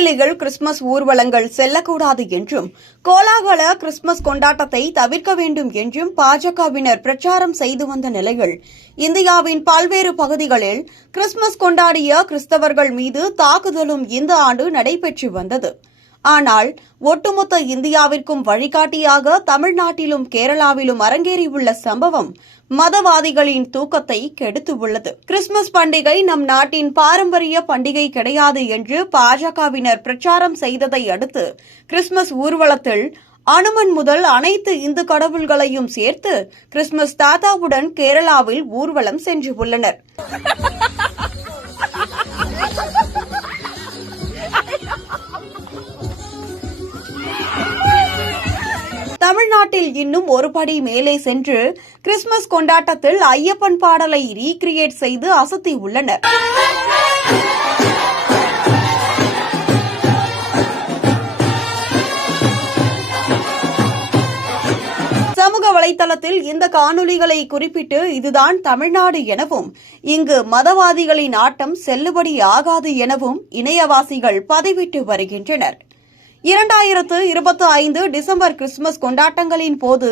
புதுடெல்லியில் கிறிஸ்துமஸ் ஊர்வலங்கள் செல்லக்கூடாது என்றும் கோலாகல கிறிஸ்துமஸ் கொண்டாட்டத்தை தவிர்க்க வேண்டும் என்றும் பாஜகவினர் பிரச்சாரம் செய்து வந்த நிலையில் இந்தியாவின் பல்வேறு பகுதிகளில் கிறிஸ்துமஸ் கொண்டாடிய கிறிஸ்தவர்கள் மீது தாக்குதலும் இந்த ஆண்டு நடைபெற்று வந்தது. ஆனால் ஒட்டுமொத்த இந்தியாவிற்கும் வழிகாட்டியாக தமிழ்நாட்டிலும் கேரளாவிலும் அரங்கேறியுள்ள சம்பவம் மதவாதிகளின் தூக்கத்தை கெடுத்துள்ளது கிறிஸ்துமஸ் பண்டிகை நம் நாட்டின் பாரம்பரிய பண்டிகை கிடையாது என்று பாஜகவினர் பிரச்சாரம் செய்ததை அடுத்து கிறிஸ்துமஸ் ஊர்வலத்தில் அனுமன் முதல் அனைத்து இந்து கடவுள்களையும் சேர்த்து கிறிஸ்துமஸ் தாத்தாவுடன் கேரளாவில் ஊர்வலம் சென்றுள்ளனர் தமிழ்நாட்டில் இன்னும் ஒரு படி மேலே சென்று கிறிஸ்துமஸ் கொண்டாட்டத்தில் ஐயப்பன் பாடலை ரீக்ரியேட் செய்து அசத்தியுள்ளனர் சமூக வலைதளத்தில் இந்த காணொளிகளை குறிப்பிட்டு இதுதான் தமிழ்நாடு எனவும் இங்கு மதவாதிகளின் ஆட்டம் செல்லுபடி ஆகாது எனவும் இணையவாசிகள் பதிவிட்டு வருகின்றனர். இரண்டாயிரத்து இருபத்தி ஐந்து டிசம்பர் கிறிஸ்துமஸ் கொண்டாட்டங்களின் போது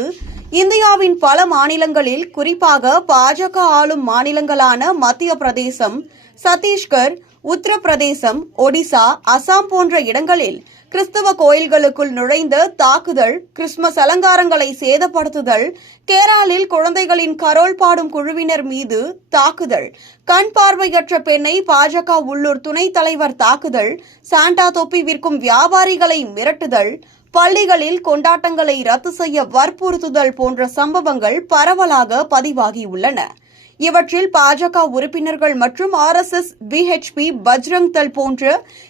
இந்தியாவின் பல மாநிலங்களில் குறிப்பாக பாஜக ஆளும் மாநிலங்களான மத்திய பிரதேசம் சத்தீஸ்கர் உத்தரப்பிரதேசம் ஒடிசா அசாம் போன்ற இடங்களில் கிறிஸ்தவ கோயில்களுக்குள் நுழைந்த தாக்குதல் கிறிஸ்துமஸ் அலங்காரங்களை சேதப்படுத்துதல் கேரளில் குழந்தைகளின் கரோல் பாடும் குழுவினர் மீது தாக்குதல் கண் பார்வையற்ற பெண்ணை பாஜக உள்ளூர் துணைத் தலைவர் தாக்குதல் சாண்டா தொப்பி விற்கும் வியாபாரிகளை மிரட்டுதல் பள்ளிகளில் கொண்டாட்டங்களை ரத்து செய்ய வற்புறுத்துதல் போன்ற சம்பவங்கள் பரவலாக பதிவாகியுள்ளன. இவற்றில் பாஜக உறுப்பினர்கள் மற்றும் R S S VHP Bajrang Dal போன்ற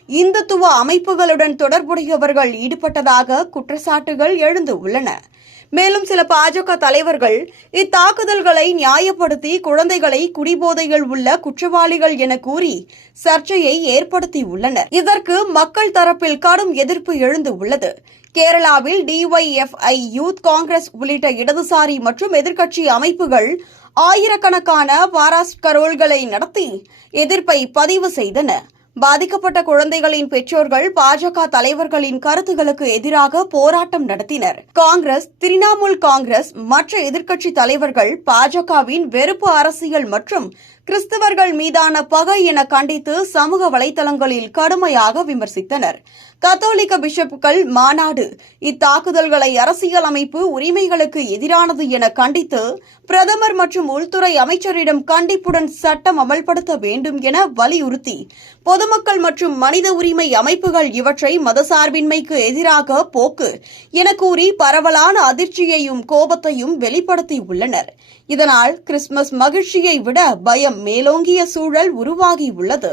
இந்துத்துவ அமைப்புகளுடன் தொடர்புடையவர்கள் ஈடுபட்டதாக குற்றச்சாட்டுகள் எழுந்துள்ளன மேலும் சில பாஜக தலைவர்கள் இத்தாக்குதல்களை நியாயப்படுத்தி குழந்தைகளை குடிபோதையில் உள்ள குற்றவாளிகள் என கூறி சர்ச்சையை ஏற்படுத்தியுள்ளனர் இதற்கு மக்கள் தரப்பில் கடும் எதிர்ப்பு எழுந்துள்ளது கேரளாவில் டிஒய்எஃப்ஐ யூத் காங்கிரஸ் உள்ளிட்ட இடதுசாரி மற்றும் எதிர்க்கட்சி அமைப்புகள் ஆயிரக்கணக்கான பாராஸ் கரோல்களை நடத்தி எதிர்ப்பை பதிவு செய்தன. பாதிக்கப்பட்ட குழந்தைகளின் பெற்றோர்கள் பாஜக தலைவர்களின் கருத்துகளுக்கு எதிராக போராட்டம் நடத்தினர். காங்கிரஸ் திரிணாமுல் காங்கிரஸ் மற்ற எதிர்க்கட்சி தலைவர்கள் பாஜகவின் வெறுப்பு அரசியல் மற்றும் கிறிஸ்தவர்கள் மீதான பகை என கண்டித்து சமூக வலைதளங்களில் கடுமையாக விமர்சித்தனர். கத்தோலிக்க பிஷப்புகள் மாநாடு இத்தாக்குதல்களை அரசியல் அமைப்பு உரிமைகளுக்கு எதிரானது என கண்டித்து பிரதமர் மற்றும் உள்துறை அமைச்சரிடம் கண்டிப்புடன் சட்டம் அமல்படுத்த வேண்டும் என வலியுறுத்தி பொதுமக்கள் மற்றும் மனித உரிமை அமைப்புகள் இவற்றை மதசார்பின்மைக்கு எதிராக போக்கு என கூறி பரவலான அதிர்ச்சியையும் கோபத்தையும் வெளிப்படுத்தியுள்ளனர். இதனால் கிறிஸ்துமஸ் மகிழ்ச்சியை விட பயம் மேலோங்கிய சூழல் உருவாகியுள்ளது.